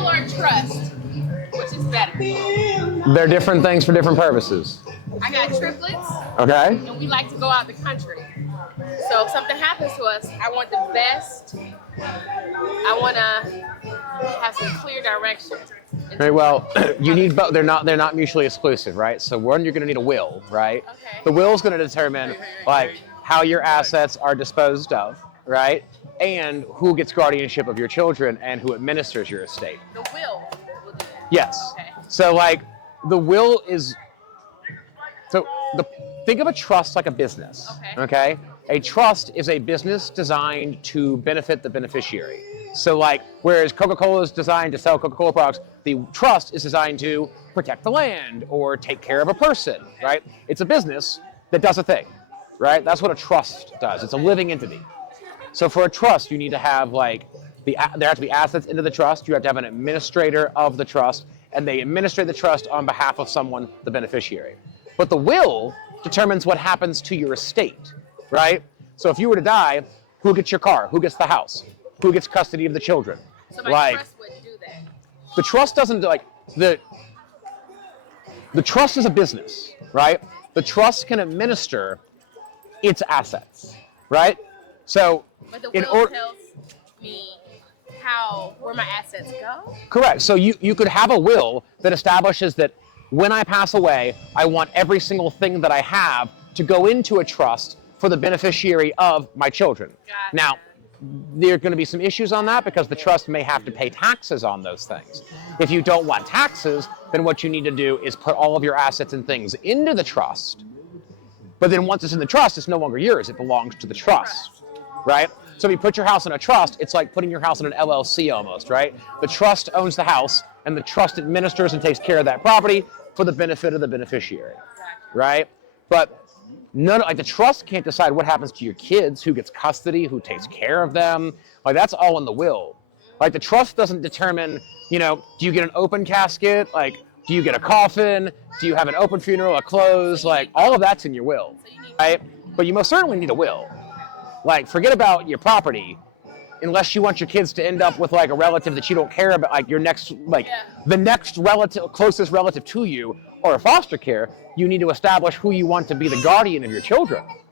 will or trust? Which is better? They're different things for different purposes. I got triplets, Okay? and we like to go out the country. So if something happens to us, I want the best. I want to have some clear direction. Very well. You need both. They're not mutually exclusive, right? So one, you're going to need a will, right? Okay. The will is going to determine like how your assets are disposed of, right? And who gets guardianship of your children and who administers your estate. The will do that. Yes. Okay. So like the will is think of a trust like a business. Okay. A trust is a business designed to benefit the beneficiary. So like whereas Coca-Cola is designed to sell Coca-Cola products, the trust is designed to protect the land or take care of a person, right? It's a business that does a thing, right? That's what a trust does. It's a living entity. So for a trust, you need to have like there have to be assets into the trust. You have to have an administrator of the trust, and they administrate the trust on behalf of someone, the beneficiary. But the will determines what happens to your estate, right? So if you were to die, who gets your car? Who gets the house? Who gets custody of the children? So my trust would do that. The trust doesn't the trust is a business, right? The trust can administer its assets, right? So But the will tells me where my assets go? Correct. So you could have a will that establishes that when I pass away, I want every single thing that I have to go into a trust for the beneficiary of my children. Gotcha. Now, there are going to be some issues on that because the trust may have to pay taxes on those things. If you don't want taxes, then what you need to do is put all of your assets and things into the trust. But then once it's in the trust, it's no longer yours. It belongs to the trust, right? So if you put your house in a trust, it's like putting your house in an LLC almost, right? The trust owns the house, and the trust administers and takes care of that property for the benefit of the beneficiary, right? But the trust can't decide what happens to your kids, who gets custody, who takes care of them. Like that's all in the will. Like the trust doesn't determine, do you get an open casket? Like, do you get a coffin? Do you have an open funeral, a close? Like all of that's in your will, right? But you most certainly need a will. Like forget about your property, unless you want your kids to end up with like a relative that you don't care about, like your next, the next relative, closest relative to you, or a foster care. You need to establish who you want to be the guardian of your children.